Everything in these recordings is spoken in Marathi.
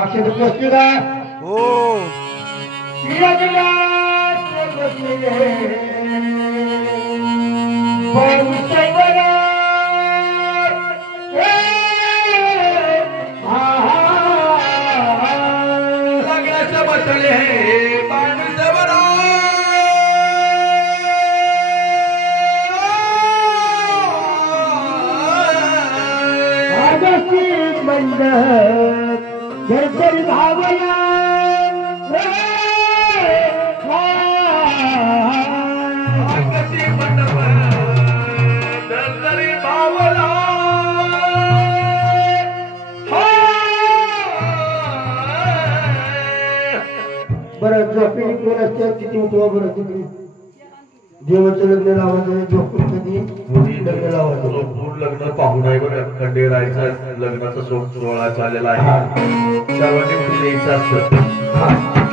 अक्षर बसले का हो लग्नाचं बसले बाणूचं बरं घरघरी भावया घरघरी भावला बरं झोपेली कोण असते किती उठवा बरं तुम्ही देवाचं लग्न लावायचं झोपून कधी लग्न लावायचं लग्न पाहून आहे बरं खंडेरायचं लग्नाचा सोहळा चाललेला आहे सर्वांनी पुढे यायचं असतं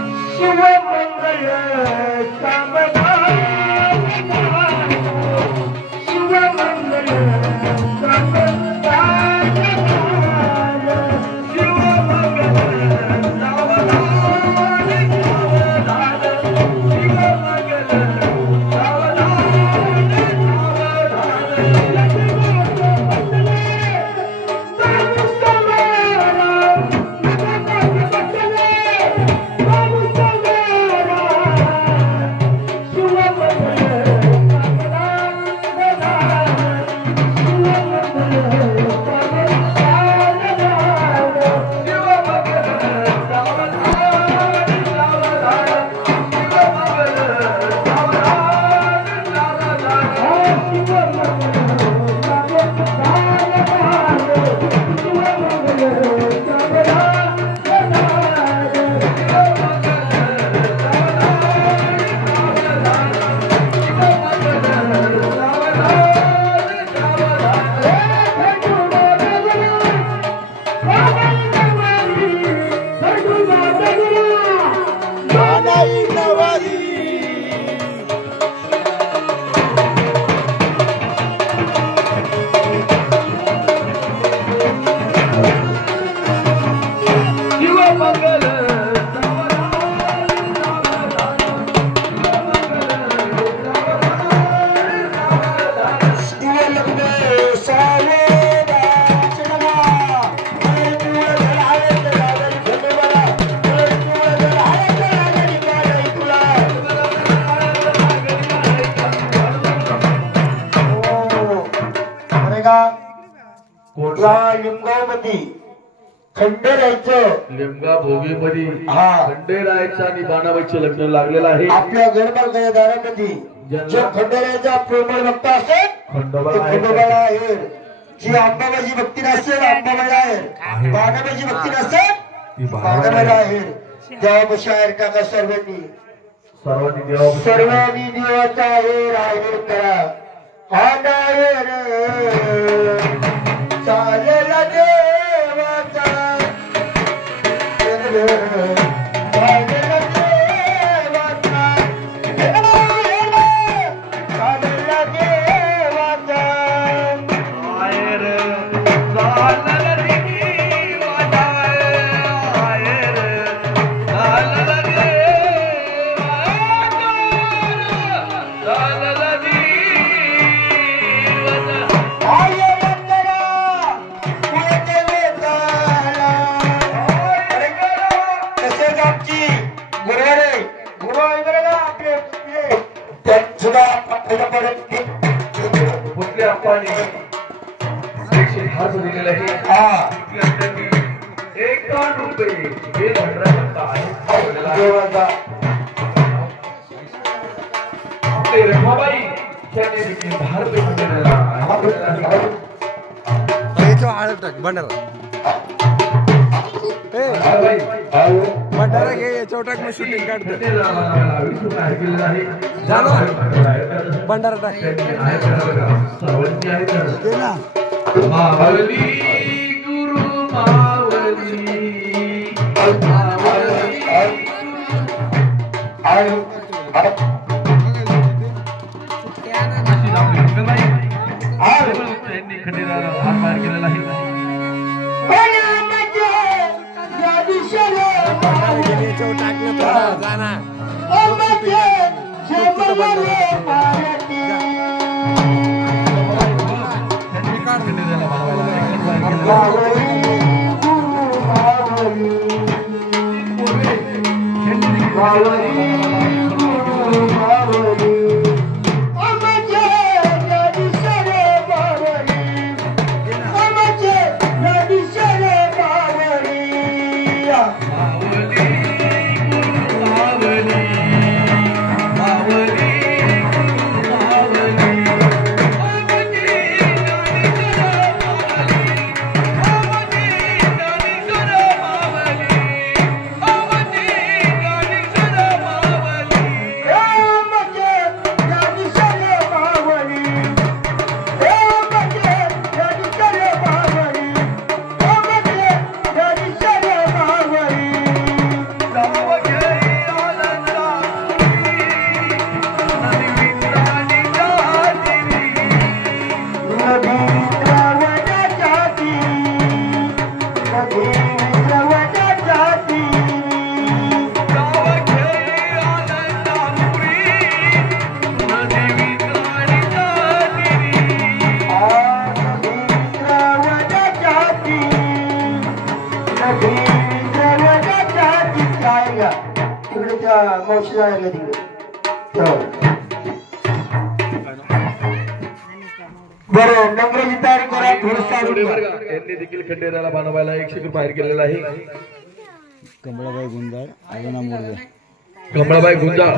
लिमगा भोगीमध्ये खंडेरायाच्या आणि बाणाबाईचे लग्न लागलेलं आहे आपल्या गडमालच्या दारामध्ये जो खंडेरायाचा प्रेमळ भक्त असेल खंडोबाला आहे जी अंबाबाईची भक्ती नसेल अंबाबाईला आहे बाणाबाईची भक्ती नसेल बाणाबाईला आहे देवापाशी आहे टाका सर्वांनी देवाचा आहे करा हा आहे चालेल देवाचा भंडारा घे चौटाक में शूटिंग काढतो भंडारा टाक मावली गुरु मावली खंडेराय हात बाहेर केलेला आहे. भंडारा गेली याच्यावर टाकलं थोडा जाना बरं नम्रची तयारी करा थोडं यांनी देखील खंडेराला बनवायला 100 रुपये बाहेर केलेला आहे. कमळाबाई गुंजाळ अरुणा मोरवे कमळाबाई गुंजाळ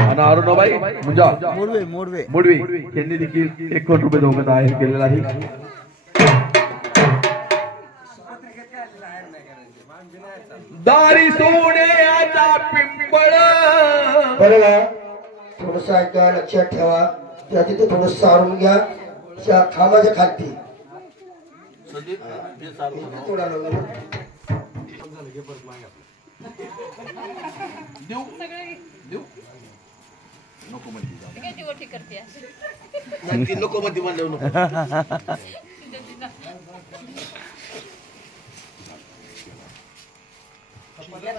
आणि अरुणाबाई गुंजाळ मोरवे मोडवी यांनी देखील 1 रुपये दोघं बाहेर केलेला आहे. दारी सोन्याचा पिंपळ बरं थोडस ऐका लक्षात ठेवा त्या तिथे थोडं सारून घ्या त्या खांबाच्या खालती थोडा नको मध्ये म्हणलं